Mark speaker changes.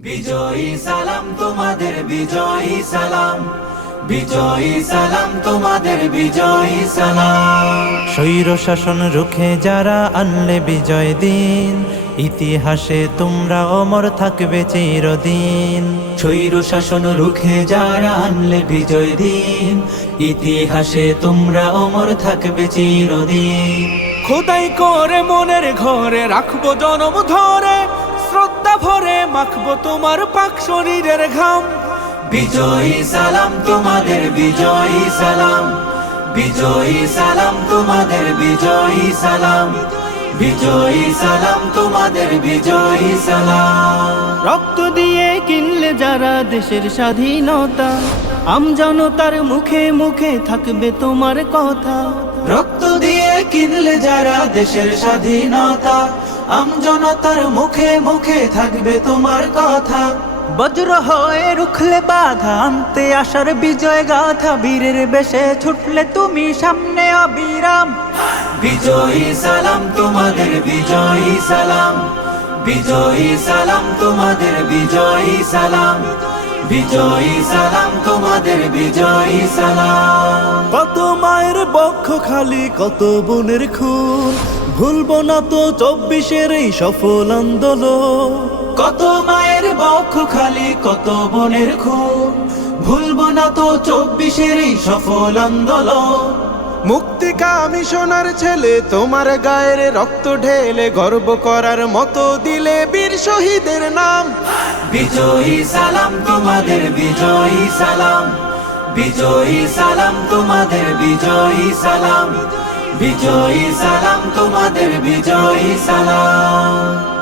Speaker 1: বিজয়ী সালাম তোমাদের বিজয়ী সালাম। বিজয়ী সালাম তোমাদের বিজয়ী সালাম।
Speaker 2: স্বৈর শাসন রুখে যারা আনলে বিজয় দিন। ইতিহাসে তোমরা অমর থাকবে চিরদিন।
Speaker 1: স্বৈর শাসন রুখে যারা আনলে বিজয় দিন। ইতিহাসে তোমরা অমর থাকবে চিরদিন।
Speaker 3: খোদাই করে মনের ঘরে রাখব জনম ধরে। ভরে মাখবো তোমার পাক শরীরের ঘাম।
Speaker 1: বিজয়ী সালাম তোমাদের বিজয়ী সালাম। বিজয়ী সালাম তোমাদের বিজয়ী সালাম। বিজয়ী সালাম তোমাদের বিজয়ী সালাম।
Speaker 4: রক্ত দিয়ে কিনলে যারা দেশের স্বাধীনতা আম আমজনতার মুখে মুখে থাকবে তোমার কথা।
Speaker 1: রক্ত দিয়ে কিনলে যারা দেশের স্বাধীনতা আমজনতার মুখে মুখে থাকবে তোমার কথা।
Speaker 4: বজ্র হয়ে রুখলে বাধা, আনতে আসার বিজয় গাথা বীরের বেশে ছুটলে তুমি সামনে অবিরাম।
Speaker 1: বিজয়ী সালাম তোমাদের, বিজয়ী সালাম। বিজয়ী সালাম তোমাদের, বিজয়ী সালাম। বিজয়ী সালাম তোমাদের বিজয়ী সালাম।
Speaker 3: কত মায়ের বক্ষ খালি কত বোনের খুন। ভুলবো না তো চব্বিশের এই সফল আন্দোলন।
Speaker 1: কত মায়ের বক্ষ খালি কত বোনের খুন। ভুলবো না তো চব্বিশের এই সফল আন্দোলন।
Speaker 3: মুক্তিকামী সোনার ছেলে তোমার গায়ের রক্ত ঢেলে গর্ব করার মতো দিলে বীর শহীদের নাম।
Speaker 1: বিজয়ী সালাম তোমাদের বিজয়ী সালাম। বিজয়ী সালাম তোমাদের বিজয়ী সালাম। বিজয়ী সালাম তোমাদের বিজয়ী সালাম।